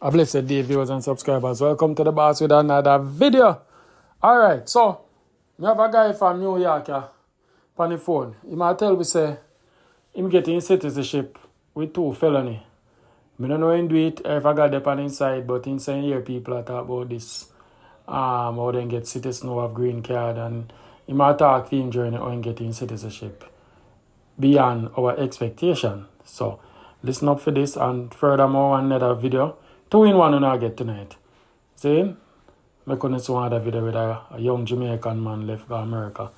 A blessed day, viewers and subscribers. Welcome to the boss with another video. Alright, so, we have a guy from New York on the phone. He might tell me, say, him getting citizenship with 2 felony. I don't know him do it if I got the on inside, but inside here people are talk about this. How they get citizen who have green card, and he might talk to him during how him getting citizenship beyond our expectation. So, listen up for this, and furthermore, another video. 2 in 1 I get tonight. See? I couldn't see another video with a young Jamaican man left for America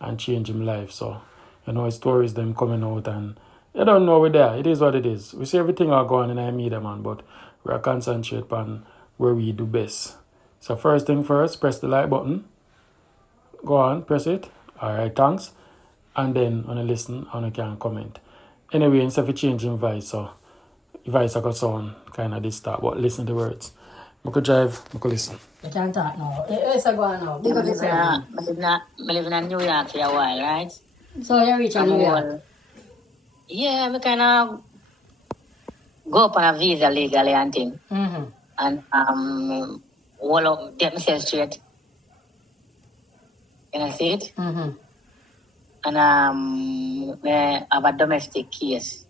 and change his life. So, you know, stories them coming out, and you don't know we're there. It is what it is. We see everything are going in our media, man, but we're concentrate on where we do best. So first thing first, press the like button. Go on, press it. Alright, thanks. And then when you listen, and you can comment. Anyway, instead of changing voice, so voice I got sound kind of disturb, but listen to the words. I could drive, I could listen. You can't talk now. It's a go on now. I live in New York for a while, right? So you reach New York? Yeah, I kind of go up on a visa legally and thing. Mm-hmm. And all of get myself straight. Can I see it? Mm-hmm. And I have a domestic case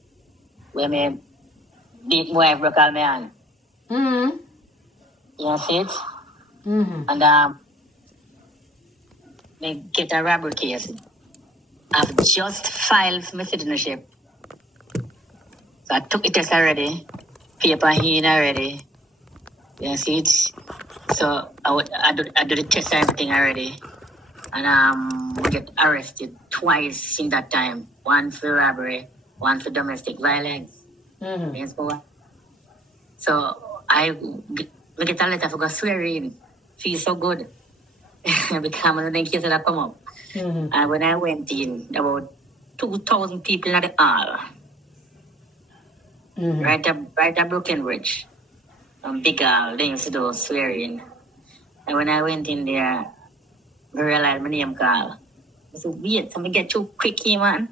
where me beat my wife broke all my hand. Mm-hmm. You see it? Mm-hmm. And me get a robbery case. I've just filed for my citizenship. So I took the test already. Paper in already. You see it? So I do the test and everything already. And we get arrested twice in that time. One for robbery, one for domestic violence. Mm-hmm. Yes, so we get a letter for go swearing. Feel so good. Because I think cases that come up. Mm-hmm. And when I went in, about 2,000 people at the hall. Mm-hmm. Right at Brooklyn Bridge. Big hall, they used to do swearing. And when I went in there, I realized my name called. I said, wait, so I get too quick here, man.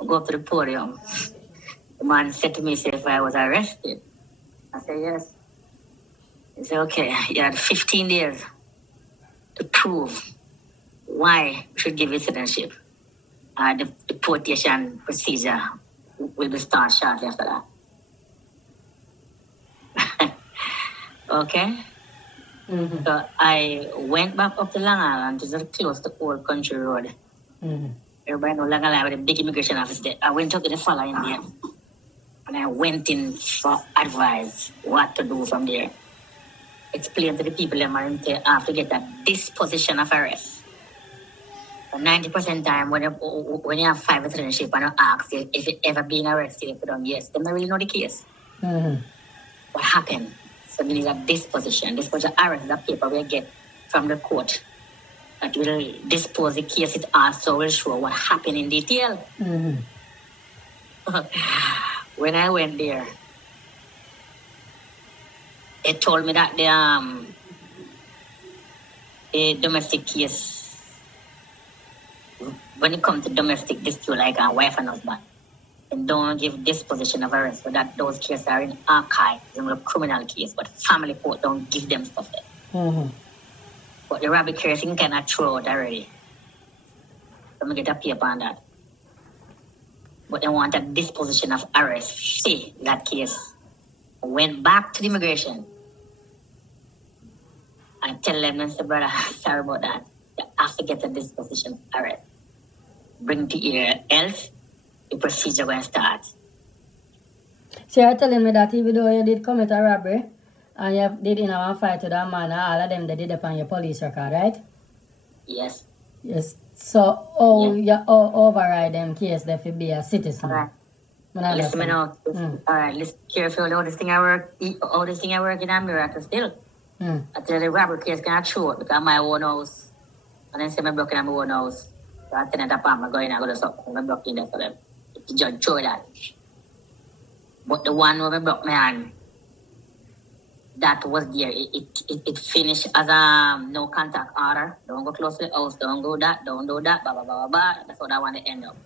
I go up to the podium. The man said to me, if I was arrested. I said, yes. He said, okay, you had 15 days to prove why we should give you citizenship. The deportation procedure will be started shortly after that. Okay? Mm-hmm. So I went back up to Long Island to just close the Old Country Road. Mm-hmm. Everybody know Long Island with a big immigration office there. I went up to the following day and I went in for advice what to do from there. Explain to the people that I have to get a disposition of arrest. 90% time when you have 5 citizenship and you ask if you ever been arrested, you put on yes. They don't really know the case. Mm-hmm. What happened? So we need a disposition. Disposition arrest is a paper we get from the court that will dispose the case. It also will show what happened in detail. Mm-hmm. When I went there, they told me that the domestic case, when it comes to domestic dispute like a wife and husband, and don't give disposition of arrest, so that those cases are in archive, in a criminal case, but family court don't give them stuff there. Mm-hmm. But the rabbit case you cannot throw out already. Let me get a paper on that. But they want a disposition of arrest. See that case. Went back to the immigration. I tell them, Mr. Brother, sorry about that. You have to get a disposition of arrest. Bring to here, else the procedure will start. So you're telling me that even though you did commit a robbery and you did in a fight with that man, all of them they did upon your police record, right? Yes. Yes. So you override them case they should be a citizen. All right. Listen me now. All right, listen carefully how this thing I work in America still. I tell the robbery case can show because my own house. And then say me broke in my own house. So I tell them that I'm going to go to something. I broke in there for them. The judge show that. But the one where I broke my hand, that was there. It finished as a no contact order. Don't go close to the house. Don't go that. Don't do that. Blah, blah, blah, blah, blah. That's what I want to end up.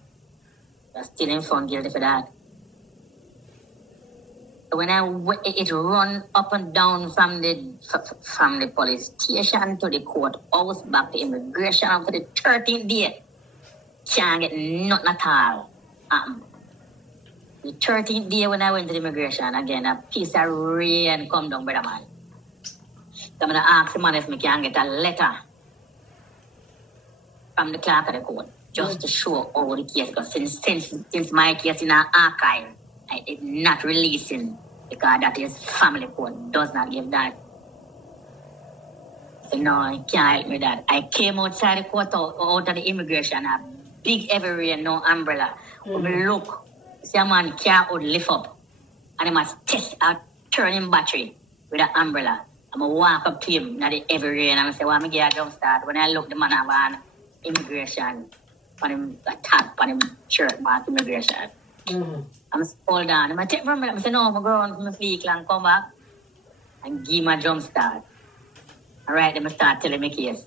They're still in front guilty for that. When it run up and down from the police station to the court house, back to immigration for the 13th day, can't get nothing at all. The 13th day when I went to the immigration, again, a piece of rain come down, brother man. I'm going to ask the man if I can get a letter from the clerk of the court just to show how the case goes. Since my case in our archive, it's not releasing because that is family court, does not give that. So no, I can't help me that. I came outside the court out of the immigration, a big heavy rain, no umbrella. When I look, see a man car would lift up and he must test a turning battery with an umbrella. I'm going to walk up to him in the heavy rain and I say, well, I'm going to get a jump start. When I look, the man have an immigration on him, a tag on him shirt mark immigration. I'm hold on. I'm take from me. I say, no, I'm going to go on from my vehicle and come back and give him a jump start. All right, then I start telling me case.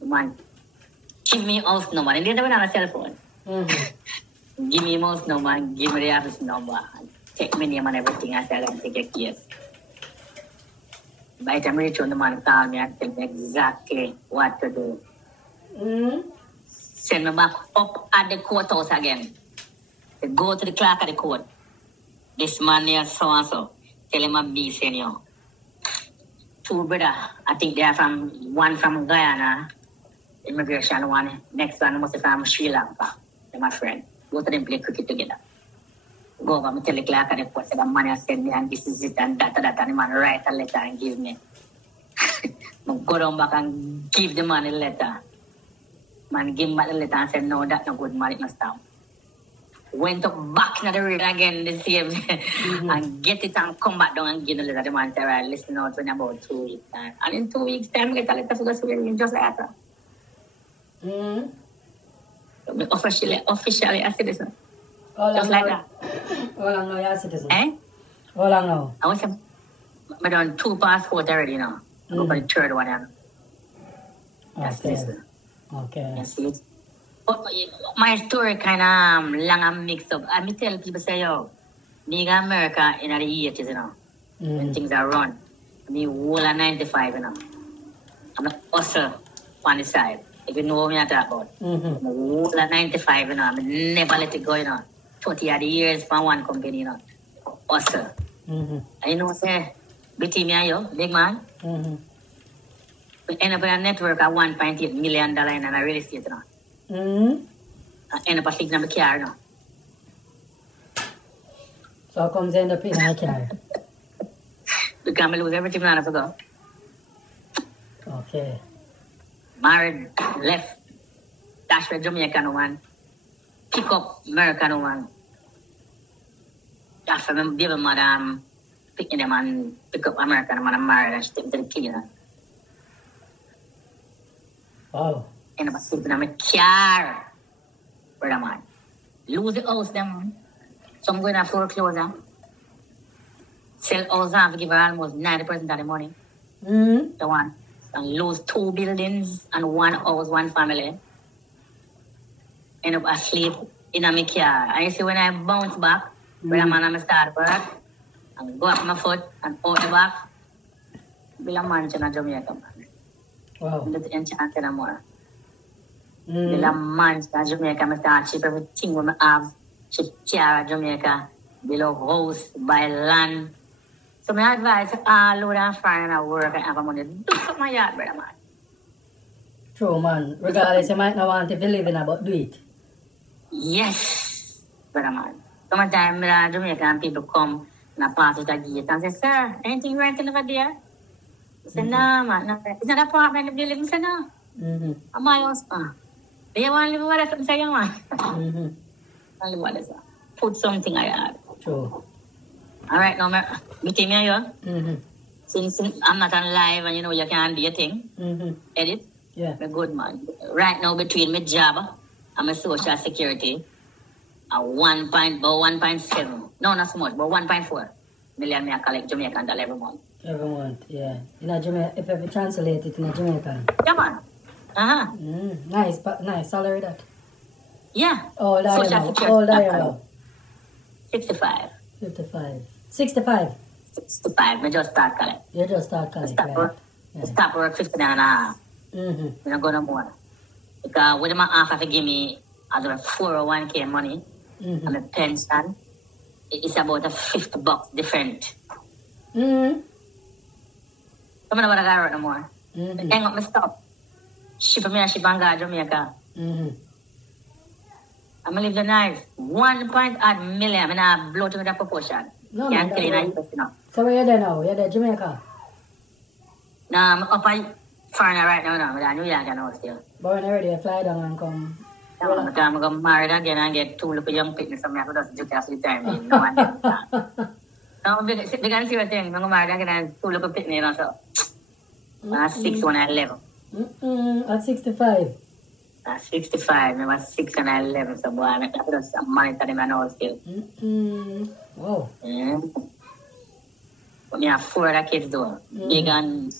The man, give me house number. And they don't have a cell phone. Give me house number and give me the office number. And take my name and everything. I said, I'm going to take a case. By the time I reach on the man, call me and tell me exactly what to do. Send me back up at the courthouse again. Say, go to the clerk of the court. This man here, so and so. Tell him I'm me, senior. Two brother, I think they are one from Guyana, immigration one. Next one must be from Sri Lanka. They're my friend. Go to them play cricket together. Go over, I tell the clerk of the court, say the man has sent me and this is it and that. And the man write a letter and give me. I go down back and give the man a letter. Man give him back the letter and said, no, that's not good, man, it must stop. Went up back in the road again the same and get it and come back down and give the letter. The man said, right, listen out in about 2 weeks time. And in 2 weeks time, I get a letter for the swearing just like that. So officially a citizen. Just like that. How long now you're a citizen? Eh? How long now? I done 2 passports already now. I go for the 3rd one now. That's citizen. Okay. Yes, it. But my story kind of long and mixed up. I tell people say, yo, me go America in the 80s, you know, when things are run. Me whole of 95, you know. I'm a hustle on the side. If you know what I talk about. I'm a whole of 95, you know. I never let it go, you know. 20 odd years from one company, you know. Hustle. And you know what I say? Between me and you, big man. We end up in a network at $1.8 million in a real estate, you know. I end up sleeping in my car now. So how comes you end up in my car? Because I lose everything I have to go. Okay. Married, left, dash with Jamaican woman, pick up American woman. After my baby mother, picking them and pick up American woman and married and she take them to the cleaner. Wow. End up sleeping in my car. Brother man. Lose the house them. Some going to foreclosure. Sell house and give her almost 90% of the money. The one. And lose 2 buildings and 1 house, 1 family. End up asleep in my car. And you see when I bounce back, brother man, I'm start work. And go up my foot and out the back. Be a mansion in Jamaica. Wow. That's enchanted and more. Be a mansion in Jamaica. I start ship everything we have. Ship car in Jamaica. Build a house, buy land. So my advice all over and find a work and have a money. Do something my yard, brother man. True, man. Regardless, you might not want to live in, but do it. Yes, brother man. Sometimes Jamaican people come and pass with a gate and say, sir, anything renting over there? I say, no, man. No. It's not an apartment if you live. I say, no. I'm my house. Do you want to live over there? I say, yeah, man. I live over there, sir. Put something I had. True. All right, now, me tell me you. Since I'm not on live and you know you can't do your thing, edit. Yeah. I'm a good man. Right now, between my job and my social security, at 1.7. No, not so much, but 1.4 million me I collect Jamaican dollar every month. Every month, yeah. In a Jamaican, if you translate it in a Jamaican. Yeah, man. Nice, but nice salary that. Yeah. Old are you Social now? security. Old are you now? 65. 55. 65. 65. I just start college. You just start college, Stop right? work. Stop work 59 and a half. Mm-hmm. I don't go no more. Because when my half have to give me as a 401k money and a pension, it's about a $50 different. Mm-hmm. I don't know what I got right no more. Mm-hmm. Hang up my stuff. Ship me and ship and go to Jamaica. Mm-hmm. I'm gonna live the nice. 1.8 million. I'm gonna blow to that proportion. No, Can't man, kill that it way. now. So where you there now? You're there, Jamaica? Now I'm up at foreigner right now. I'm in New York now still. But when you're ready, you fly down and come. I'm going to marry again and get 2 little young pickings. So I have to just do just retirement. No one gets that. No, because serious thing. I'm going to marry again and 2 little pickings. So I'm 6 when I 11. At 65. At 65, I was 6 and I 11. So boy, I have to just monitor them and all still. Wow. But I have 4 other kids though. Big and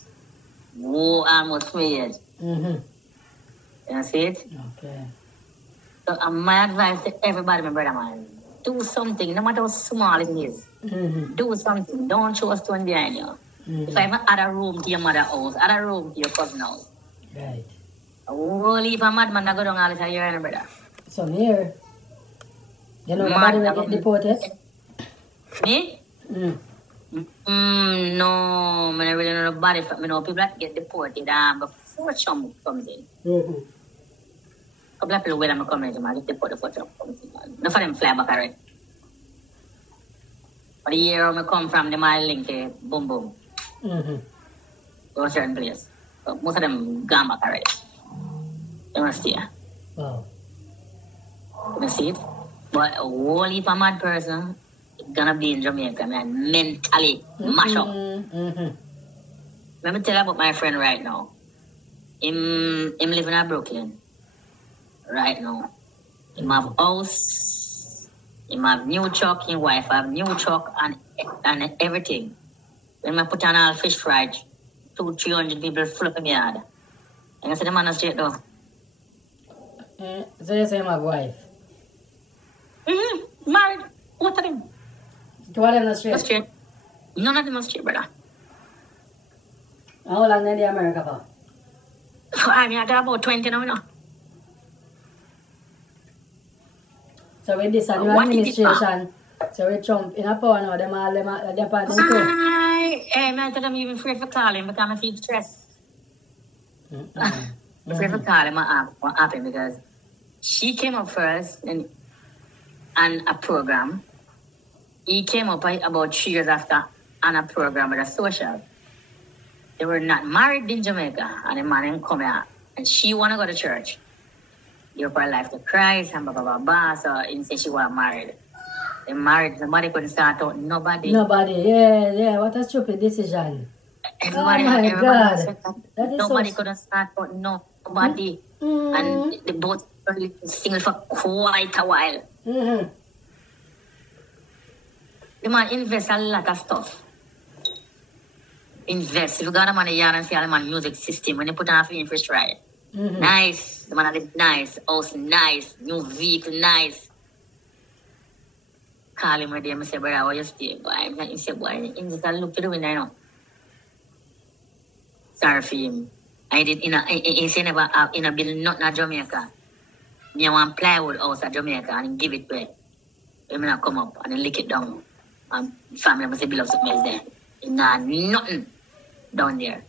almost 3 years. You see it? Okay. So my advice to everybody, my brother, man, do something, no matter how small it is. Do something. Don't show a stone behind you. If I have add a room to your mother's house, add a room to your cousin's house. Right. Only if a madman go down all the time, you're brother. So here, you know nobody will get deported? Me? No, I really know nobody. I know people that get deported before Trump comes in. Couple of people when I'm coming to get deported before Trump comes in. None of them fly back already. But the year I come from, they might link to boom boom. To a certain place. So most of them gone back already. They want to stay. Wow. You see it? But a whole heap of mad person gonna be in Jamaica, man. Mentally mash up. Let me tell you about my friend right now. Him living in Brooklyn. Right now. Him have house. Him have new truck. His wife have new truck and everything. When I put on all fish fry, 200-300 people full up in the yard. And I said the man is straight though. So you say him have wife? Married. What of them? Two of them not straight? Not straight. None of them are straight, brother. And how long in the America for? I mean, I got about 20 now, you know. So with this new administration, so with Trump in a power now, them all them apart them too. Hey, man, I tell them even afraid for calling because I feel stressed. Afraid for calling what happened because she came up first and a program. He came up about 3 years after on a program with a social. They were not married in Jamaica and the man come here and she want to go to church. Give her life to Christ and blah, blah, blah, blah. So he said she was married. They married, somebody couldn't start out, nobody. Yeah, what a stupid decision. Everybody, oh my God. That is nobody couldn't start out, nobody. And they both were single for quite a while. The man invest a lot of stuff. Invest. If you got a man a yard and see all the man music system, when they put on a film first right. Nice. The man live nice. House nice. New vehicle nice. Call him right there and say, brother, how you stay? Boy, he say, boy, he just look to the window, you know. Sorry for him. I did he say never in a building not in Jamaica. Me want plywood house at Jamaica and give it away. When I come up and lick it down. And family must say build up something else there. It's not nothing down there.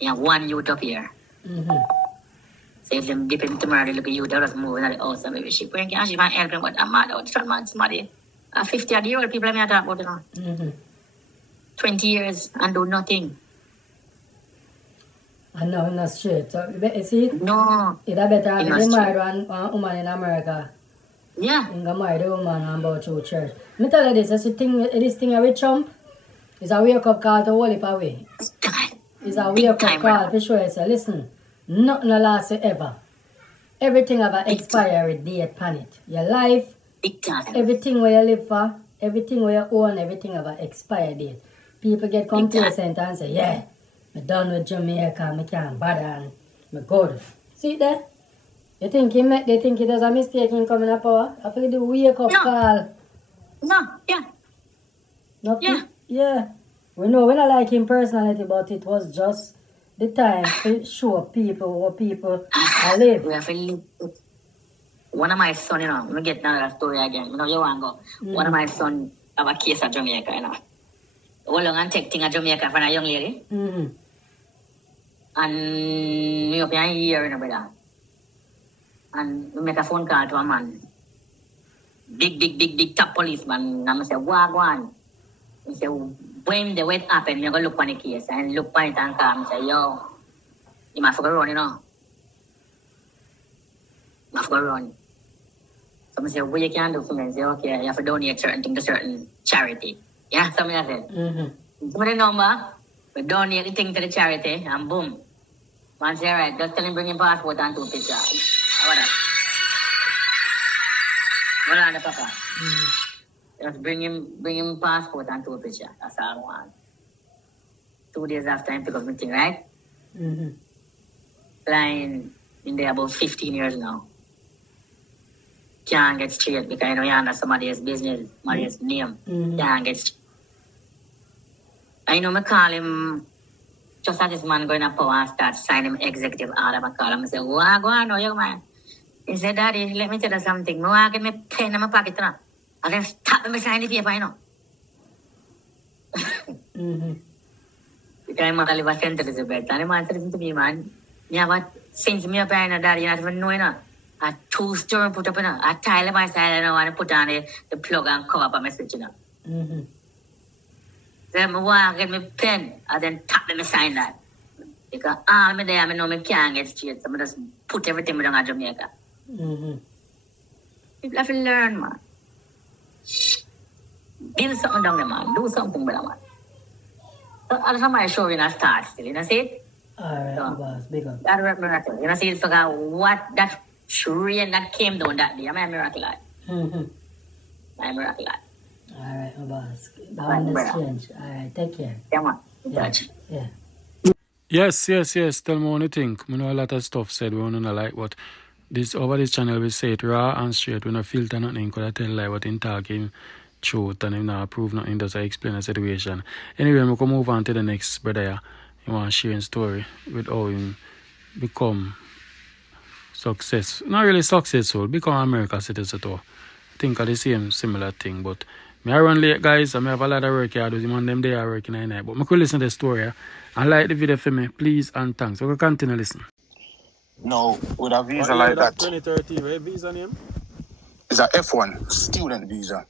You have one youth up here. So if them dip in tomorrow, they look at you, they'll just move in the house and maybe she bring and she might help them, but I'm mad out. Somebody 50-year-old people I talk about, you know. 20 years and do nothing. And now not straight. So you see it? No. It's better have been married one woman in America. Yeah. You got married a woman and go to church. Me tell you this, this thing with Trump is a wake-up call to hold it away. It's a wake-up call for sure. So listen, nothing will last forever. Everything have an expiry date on it. Your life, everything where you live for, everything where you own, everything have an expiry date. People get complacent and say, yeah, I'm done with Jamaica, I can't bother and I'm good. See there? They think it was a mistake in coming to power? I feel the wake-up call. No, yeah. Yeah. Yeah. We know we don't like him personality, but it was just the time to show people what people I live. We have to live. One of my son, let me get another story again. You want to go. One of my son have a case at Jamaica, How long and take thing at Jamaica for a young lady? And me up here a year, brother. And we make a phone call to a man. Big top policeman. And I say, Wagwan. He say, when the wait happen, you go look on the case. And look on it and come. Say, yo, you must go run, You must go run. So I say, what you can do for me? I say, okay, you have to donate certain thing to certain charity. Yeah, something like that. Give me the number, we donate the thing to the charity, and boom. Man say, all right, just tell him bring him passport and 2 pictures. How about that? Hold on, the papa. Just bring him passport and 2 pictures. That's all I want. 2 days after him pick up my thing, right? Flying in there about 15 years now. Can't get straight because you under somebody else's business, somebody else's name. Can't get straight. I know me call him just as this man going to power and start signing him executive order. I call him and say, what go on, young man? He said, Daddy, let me tell you something. I get my pen in my pocket now. I can stop me sign the paper, Because I'm live a St. Elizabeth. And the man said, listen to me, man. You have since me up here, Daddy, you not even know, A 2-story put up, A tile my side, and put on the plug and cover up a message, Then I walk get my pen and then tap me sign that. Because all me there, I know me can't get straight. So I just put everything down at Jamaica. People have to learn, man. Build something down there, man. Do something with man. So I'll show my show in a start still, see it? Alright, So, boss, big up. that work miracle. See it? So what that rain that came down that day, I'm a miracle. I'm a miracle. Alright, boss. That one is strange. Alright, take care. Yeah, man. Yeah. Yes. Tell me what you think. I know a lot of stuff said we don't like, but this over this channel we say it raw and straight. We don't filter nothing. Could I tell like what in talking truth and him not prove nothing. Does I explain the situation. Anyway, we can move on to the next brother. He want to share his story with how him become success. Not really successful. Become American citizen too. Think of the same similar thing, but me I run late, guys, and I have a lot of work here. The man them they are working at night. But I could listen to the story and like the video for me, please and thanks. So we continue listen. No, with a visa like that. 2013, right? Visa name? It's a F1 student visa.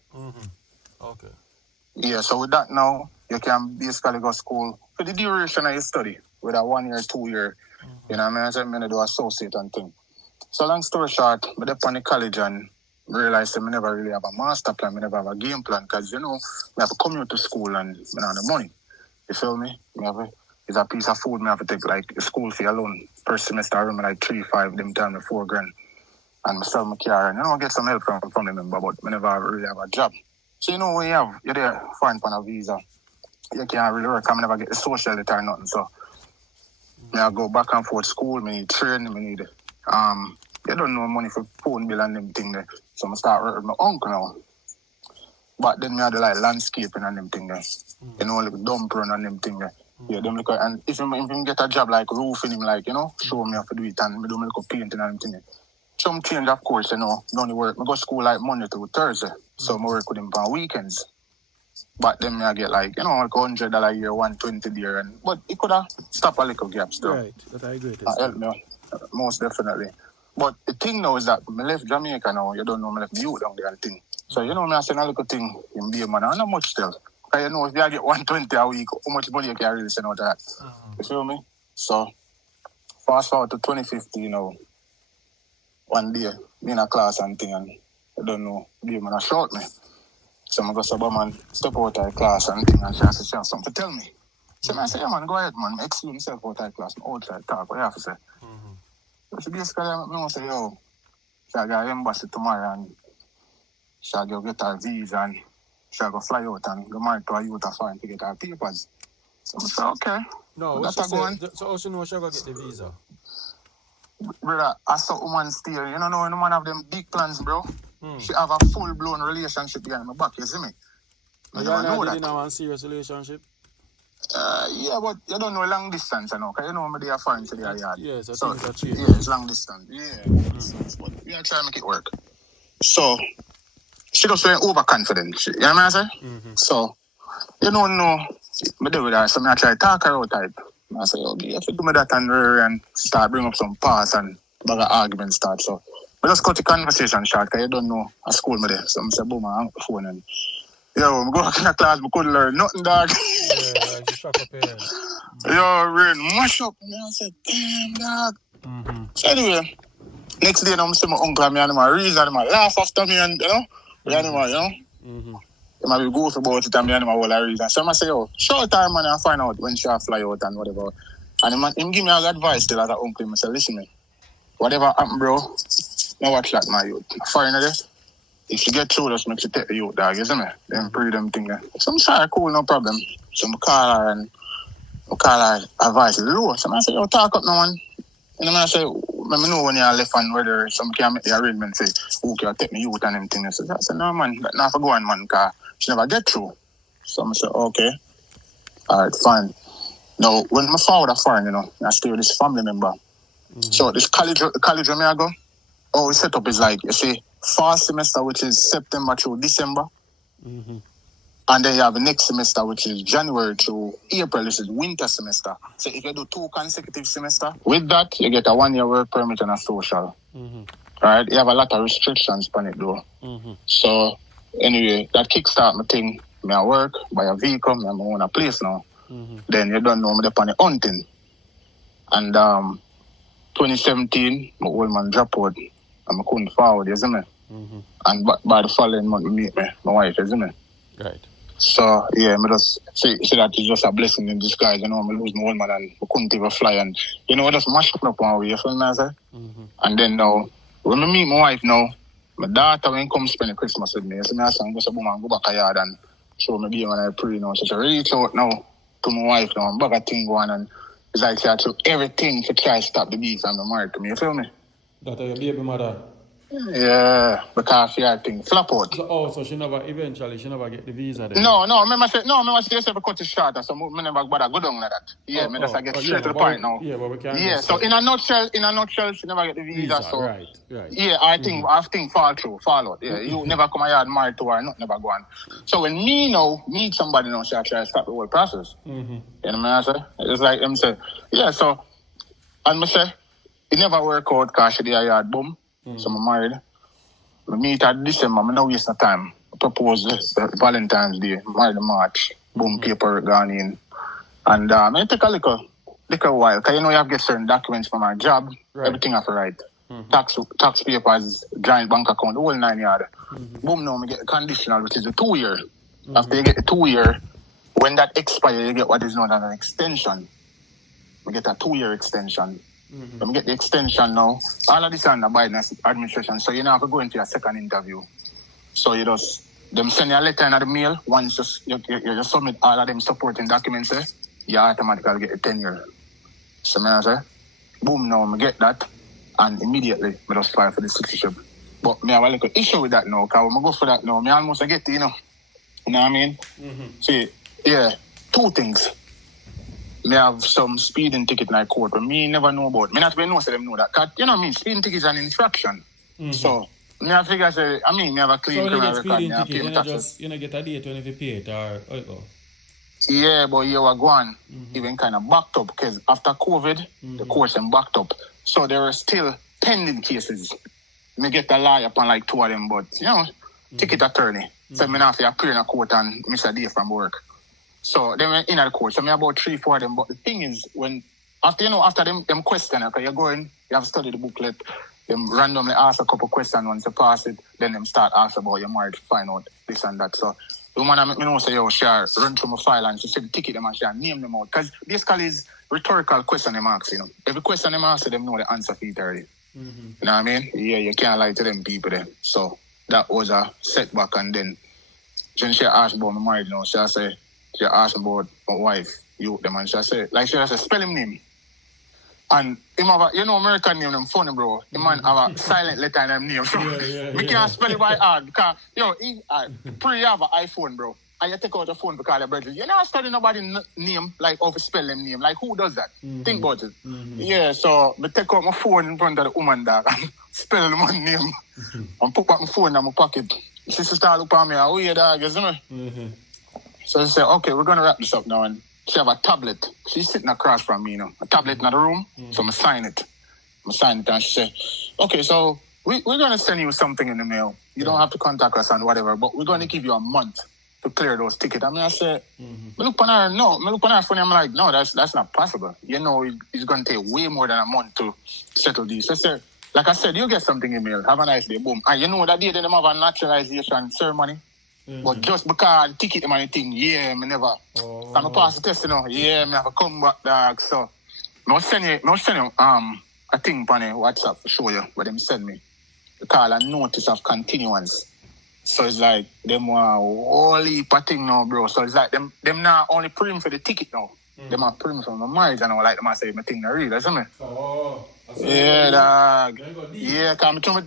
Okay. Yeah, so with that now, you can basically go to school for the duration of your study, with a 1 year, 2 year. You know what I mean? I'm do associate and thing. So long story short, I went on the college and realized that I never really have a master plan, I never have a game plan, because, I have to commute to school and I don't have the money. You feel me? It's a piece of food I have to take, like, the school fee alone. Per semester, I remember like 3-5, them time, the 4 grand. And I sell my car, and I get some help from them, but I never really have a job. So, when you're there, foreign on a visa, you can't really work, I never get the social or nothing, so I go back and forth school, I need training, I need, you don't know money for phone bill and them thing there. So I start working with my uncle now. But then I had like landscaping and them thing there. Like dump run and them thing there. Yeah, them look and if him get a job like roofing him, like, show me how to do it and me do like painting and them thing there. Some change, of course, don't work. I go to school like Monday to Thursday. So I work with him on weekends. But then I get like, like $100 a year, $120 there. But it could have stopped a little gaps though. Right, that I agree. Help me, most definitely. But the thing now is that I left Jamaica now, you don't know I left the youth down there and thing. So I say a little thing in be a man, and not much still. Because if you get 120 a week, how much money you can really send out of that? You feel me? So fast forward to 2015, one day, me in a class and thing, and I don't know, the man shot me. So I go say, man, step out of the class and thing, and she has something to tell me. So I say, yeah, man, go ahead, man, exclude myself out of the class, I'm outside talk, what you have to say? So basically, I say, yo, she'll get an embassy tomorrow and she'll go get her visa and she'll go fly out and go married to a youth foreign to get her papers. So I say, okay. No, what she said, so how she know she'll go get the visa? Brother, I saw woman still, when the man have them big plans, bro. She have a full-blown relationship behind my back, you see me? I But never you're know not that. in a serious relationship? Yeah, but you don't know long distance, you know, because you know me they are foreign to their yard. Yeah, so So, things are changing. yeah, it's long distance. Yeah, long distance. But we are trying to make it work. So, she just very overconfident. You know what I'm saying? So, you don't know, me do with her, so I try to talk her out type. I say, okay, if you do me that and start bring up some past and bag of argument start. So, I just cut the conversation short, because you don't know a school me there. So, I say, boom, I hang up the phone and, yo, I go back in the class, I couldn't learn nothing, dog. Yeah, like you shock up your head. Yo, rain, mash up. And I said, damn, dog. So anyway, next day, I'm seeing my uncle and me and my reason and my laugh after me and, you know, we animal, you know. They might be goofy about it and me and my whole reason. So I say, yo, short time, man, I find out when she fly out and whatever. And him give me all advice still as an uncle. I say, listen, man, whatever happen, bro, now watch that, my youth. Foreigner there, if you get through, just make you take the youth, dog, you see me? Then pre them thing there. So I'm sorry, cool, no problem. So I call her and I call her advice low. So I say, yo, talk up now, man. And I say, let me know when you're left and whether some can make the arrangement, say, okay, I'll take me youth and everything. I say, no, man, that not for go on, man, because she never get through. So I say, okay, all right, fine. Now, when my father foreign, you know, I stay with this family member. So this college where I go, we set up is like, you see, fall semester, which is September through December. And then you have the next semester, which is January to April. This is winter semester. So if you do 2 consecutive semesters, with that, you get a 1-year work permit and a social. Right? You have a lot of restrictions on it, though. So anyway, that kickstart my thing. Me I work, buy a vehicle, me I own a place now. Then you don't know me upon the hunting. And 2017, my old man dropped out. And I couldn't forward, you see me? And by the following month, we meet my wife, you see me? Right. So, yeah, I just say that it's just a blessing in disguise, you know, I lose my old man and I couldn't even fly and, you know, I just mashed up one way, you feel me, I say? And then now, when I meet my wife now, my daughter when come spend Christmas with me, I say, I say, I'm going to go back a yard and show me game and I pray now. So she reach out now to my wife now, and bag a thing going and it's like she had to do everything to try to stop the beef and I'm married to me, you feel me? That your baby mother? Yeah, because she had thing flop out. So she never get the visa then? No, remember say yourself cut it short, so I never bother go down like that. Yeah, me just get straight to the point now. Yeah, but we can't. Yeah, so in a nutshell, she never get the visa. So right. Yeah, I think fall out. Yeah, you never come a yard married to her, nothing never go on. So when me now meet somebody now, she try to stop the whole process. You know what I say? It's like him say, yeah, so and me say, it never work out because she did a yard boom. So I'm married. I meet her December, I don't waste no time. I propose Valentine's Day, married in March, boom, paper gone in. And I take a little while, because you know you have to get certain documents for my job, everything I have to write. Tax papers, joint bank account, the whole 9 yard. Boom, now I get a conditional, which is a 2-year. After you get the 2-year, when that expires, you get what is known as an extension. We get a 2-year extension. When we get the extension now, all of this under Biden administration, so you now have to go into your second interview. So you just, them send you a letter in the mail, once you just submit all of them supporting documents, you automatically get a 10-year. So I say, boom, now I get that, and immediately I just fly for the citizenship. But I have a little issue with that now, because when I go for that now, I almost get it, you know what I mean? See, yeah, 2 things. Me have some speeding ticket in my court, but me never know about. Me not even know so them know that. Cause you know what I mean, speeding ticket is an infraction. So me have figure say, me have a clean criminal record. Me have pay taxes. You get a date when you pay it or how it go? Yeah, but you were going even kind of backed up because after COVID, the courts them backed up. So there are still pending cases. Me get a lawyer upon like 2 of them, but you know, ticket attorney. So me not have to appear in a court and miss a day from work. So they went in the court. So me about 3-4 of them. But the thing is, when after them question, because you go in, you have to study the booklet, them randomly ask a couple questions once you pass it, then them start ask about your marriage, find out this and that. So the woman I know say, yo, share, run through my file and she said the ticket them and share, name them out. Because basically is rhetorical question them ask, you know. Every question them ask, them know the answer for it already. You know what I mean? Yeah, you can't lie to them people then. So that was a setback. And then she asked about my marriage, you know, she asked about my wife, you them, and she said, spell him name. And him have a, you know, American name, them funny, bro. The man have a silent letter in them name. So we can't spell it by hard because, pre you have an iPhone, bro. and you take out your phone to call your brother. You never study nobody's name, like how to spell them name. Like, who does that? Think about it. Yeah, so I take out my phone in front of the woman dog and spell my name and put back my phone in my pocket. She start looking at me, oh yeah, dog, you know? So she said, okay, we're going to wrap this up now. And she have a tablet. She's sitting across from me, you know, a tablet in the room. So I'm sign it. And she said, okay, so we're going to send you something in the mail. You don't have to contact us and whatever, but we're going to give you a month to clear those tickets. I mean, I said, I look on her, no. I look on her phone, I'm like, no, that's not possible. You know, it's going to take way more than a month to settle these. So I said, like I said, you get something in mail. Have a nice day. Boom. And you know that day they have a naturalization ceremony. But just because the ticket and anything, yeah, me never. I'm a pass the test, you know. Yeah, me have a come back, dog. So I'll send you a thing on WhatsApp to show you what them send me. They call a notice of continuance. So it's like them whole heap of thing now, bro. So it's like them not only praying for the ticket now. Them are praying for my marriage and all like them I say my thing not real, isn't it? Yeah, dog. Yeah, come to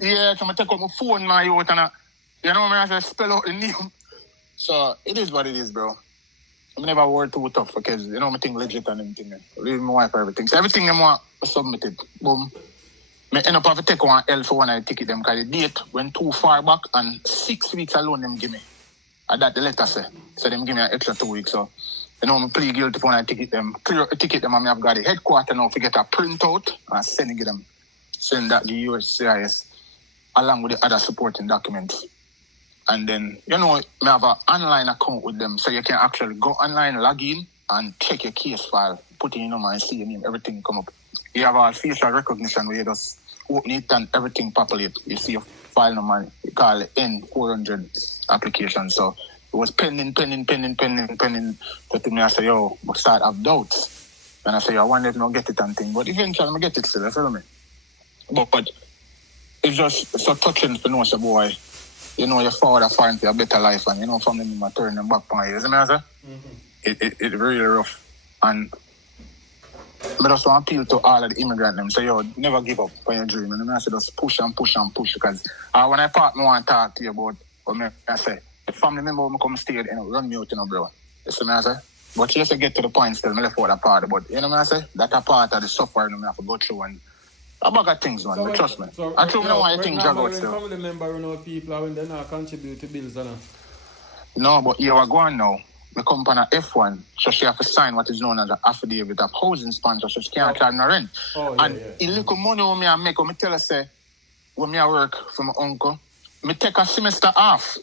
take out my phone now, you and you know I say spell out the name. So it is what it is, bro. I never worked too tough because you know my thing legit and everything. Leave my wife for everything. So everything them want submitted. Boom. I end up having to take one L for one I ticket them because the date went too far back and 6 weeks alone them give me. And that the letter say. So them give me an extra 2 weeks. So you know, I plead guilty for when I ticket them, clear a ticket them and I have got the headquarter now to get a printout and send it them. Send that to the USCIS along with the other supporting documents. And then, you know, I have an online account with them so you can actually go online, log in and check your case file, put in your number and see your name, everything come up. You have a facial recognition where you just open it and everything populate. You see your file number, you call it N400 application. So it was pending. But to me, I say, yo, but start have doubts. And I say, I wonder if I get it and thing. But eventually I get it still, you feel me? But it's just so touching to know, boy, you know, your father find for a better life and, you know, family member turn them back on you. You see me, I say? It really rough. And I just want to appeal to all of the immigrants them. Say, yo, never give up on your dream. And I say, just push because when I part, I want to talk to you about what I say. The family member will come stay, you know, run me out, you know, bro. You see me, I say? But you just get to the point still, I left out that part. But, you know what I say? That a part of the suffering I have to go through and about things, man. So trust me. So I truly know why you think drag out still. Family member, you know, people when they not contribute to bills, you know? No, but you are going now. My company F1, so she have to sign what is known as an affidavit of housing sponsor, so she can't claim no rent. And a little money when I make, when I tell her, say, when I work for my uncle, I take a semester off.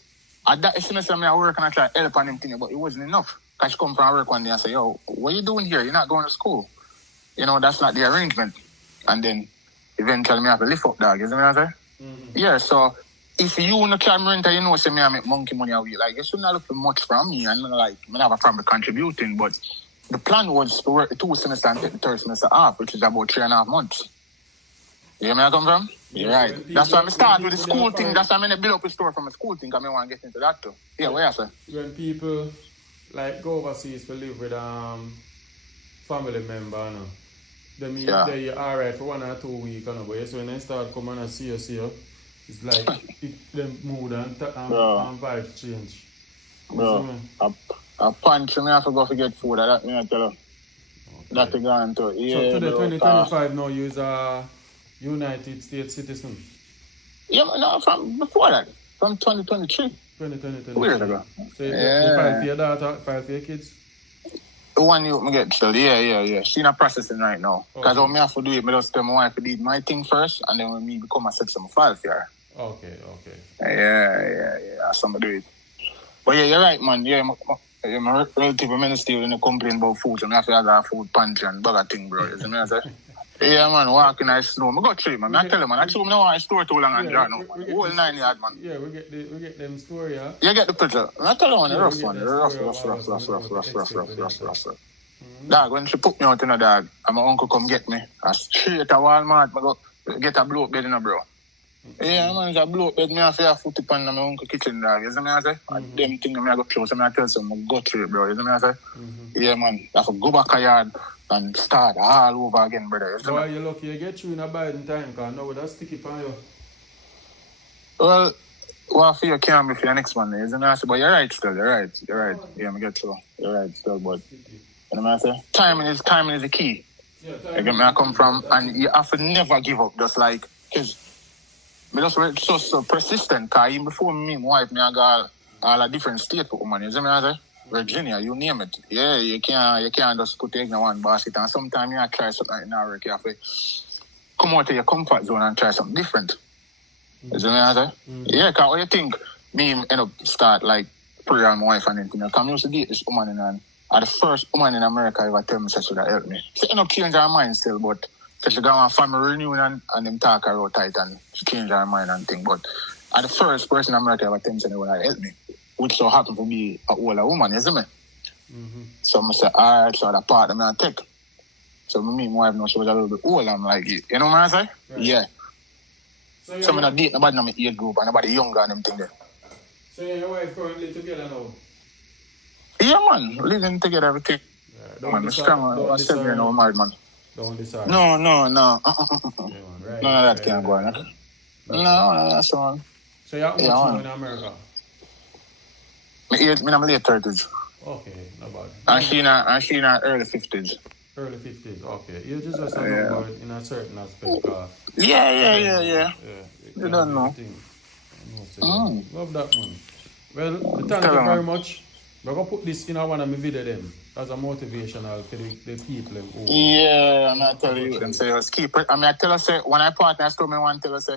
At that semester, I work and I try to help on them things, but it wasn't enough. Because she come from work one day and say, yo, what are you doing here? You're not going to school. You know, that's not the arrangement. And then eventually I have to lift up, dog. You see what I'm saying? Yeah, so if you not try rent, you know, say me I make monkey money away. Like, you should not look for much from me. And like, I have a problem contributing, but the plan was to work the 2 semesters and take the 3rd semester off, which is about 3.5 months. You hear me I come from? You're right. That's why I start with the school thing. That's why I'm going to build up a store from a school thing. I want to get into that too. Yeah, what you say? When people like go overseas to live with family member, you know, they alright for 1 or 2 weeks, you know, but when they start coming and see you, it's like them mood and vibes change. Bro, a punch me have to go forget food. That me I tell you. Okay. That to go into. Yeah, so today, 2025 now, you is a United States citizen? Yeah, no, from before that. From 2023. 2023. Weird ago. So you file for your daughter, file for your kids? The one you get still, yeah. She's not processing right now. Because what I have to do it, I just tell my wife to do my thing first, and then when me become a citizen, I file for her. Okay. Yeah, somebody do it. But yeah, you're right, man. Yeah, my relative minister in the complain about food, and I have to have a food pantry and bugger thing, bro. You see me, I say? Yeah, man, walking in the snow. I go through it, man. I tell you, man. I told me no I store too long and draw now, man. Whole 9 yard, man. Yeah, we get them story, yeah? You get the picture. I tell you, man, the rough one. Rough. Dog, when she put me out in a dog, and my uncle come get me, I straight to Walmart, I go get a blow up bed in a bro. Yeah, man, it's a blow up bed, me have to foot up on my uncle kitchen, dog. You see me, I say? And them things, I go close, and I tell some, I go through it, bro. You see me, I say? Yeah, man, I have to go back a yard and start all over again, brother. Why you lucky you get through in a Biden time, because now that's sticky for you. Well, Well, for you can't be for your next one, isn't it? But you're right still, you're right. Yeah, I get you. You're right still, but you know what I say? Timing is the key. You get me? I come from, and you have to never give up. Just like, because me just so persistent. Cause even before me, my wife, me I got all a different state for woman. You see me? I say? Virginia, you name it. Yeah, you can't just put egg in one basket. And sometimes you have to try something in our work. You have to come out of your comfort zone and try something different. You see me? I say? Yeah, cause what you think? Me end up start like prayer on my wife and anything. I used to date this woman and the first woman in America ever tell me that she would help me. She end up change her mind still, but she got one family reunion and them talk her out tight and she changed her mind and thing. But the first person in America ever tell me that she would help me, which so happened to be an older woman, you see me? So I said, alright, so the part I take. So me and my wife know she was a little bit older. I'm like, you know what I say? Right. Yeah. So I'm not dating nobody in my age group and nobody younger and them thing there. So you and your wife currently together now? Yeah, man. Living together, everything. Yeah, man, I'm strong. I'm 7 years now, married, man. Don't decide. No. Yeah, man, right, none of that can't go on. No, that's one. So you're much now in America? I'm in my late 30s. Okay, not bad. And she in her early 50s. Early 50s, okay. You just a number in a certain aspect. Yeah. You don't know. Love that, man. Well, thank you very much. We're going to put this in one of my videos then as a motivational to the people. Yeah, I'm going to tell you. Them say, let's keep it. I tell us, when I partner, I me one tell us,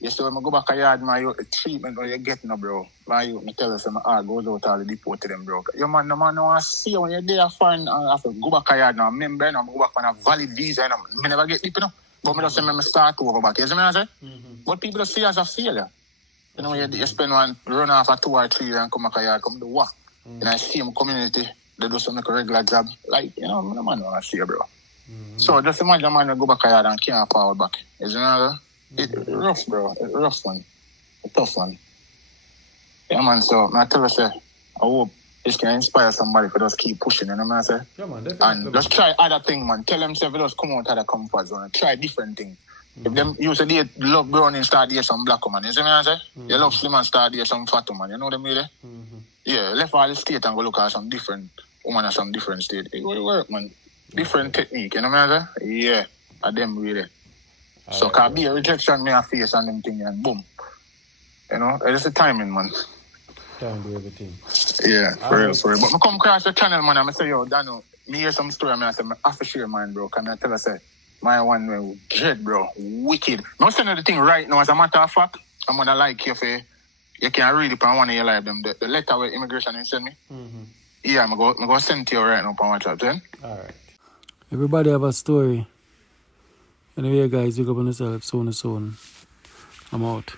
you see, when I go back a yard, my treatment or you get no, bro. I tell us, my heart goes out all the depot to them, bro. Your man, no man, no one see when you're there, fine, I have to go back a yard now. Remember, I'm go back on a valid visa, and I never get deep, you know. But I just say, I start over back. You see what I say? But people see as a failure. You know, you spend one, run off a 2 or 3 years and come back a yard, come to work. In the same community, they do some like a regular job. Like, you know, no man want to see you, bro. So just imagine man go back a yard and can't forward back. Is you know? It's rough, bro. It's rough one. A tough one. Yeah, man, so I tell you, I hope this can inspire somebody to just keep pushing, you know what I say? Yeah, man, definitely. And just try other things, man. Tell themselves just come out of the comfort zone and try different things. If them used to date, love browning, start date some black woman, you see what I say? You love slim and start date some fat woman, you know what I mean? Yeah, left all the state and go look at some different woman at some different state. It will work, man. Different technique, you know what I say? Yeah, at them really. So can be a rejection me a face and them thing and boom. You know, it's the timing, man. Time do everything. Yeah, for real. But I come across the channel, man, and I say, yo, Dano, me hear some story, man, I say, I have to share mine, bro. Can I tell us, my one way dread, bro. Wicked. I'm sending the thing right now, as a matter of fact, I'm gonna like you for you can read it on one of your live them. The letter where immigration they send me. Yeah, I'm gonna send to you right now on WhatsApp, then. Alright. Everybody have a story. Anyway, guys, you go on yourself soon. I'm out.